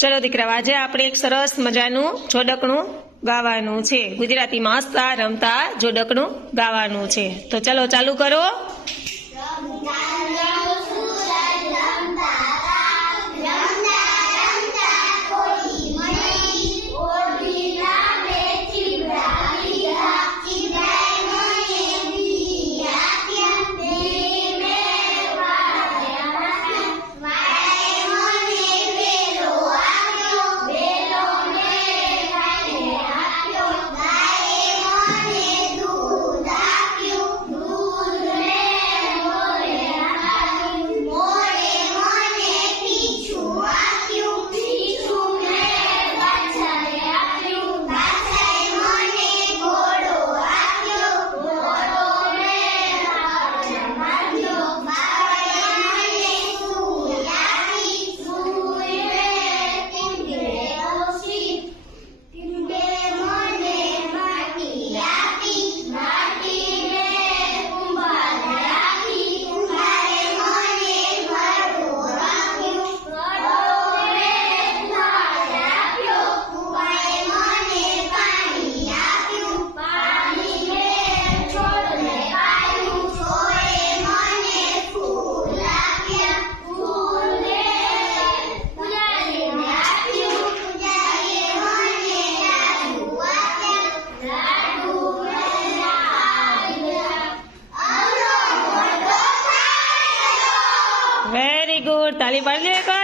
ચલો દીકરા, આજે આપણે એક સરસ મજાનું જોડકણું ગાવાનું છે. ગુજરાતીમાં હસતા રમતા જોડકણું ગાવાનું છે. તો ચલો ચાલુ કરો. વેરી ગુડ, તાળી પાડી લે.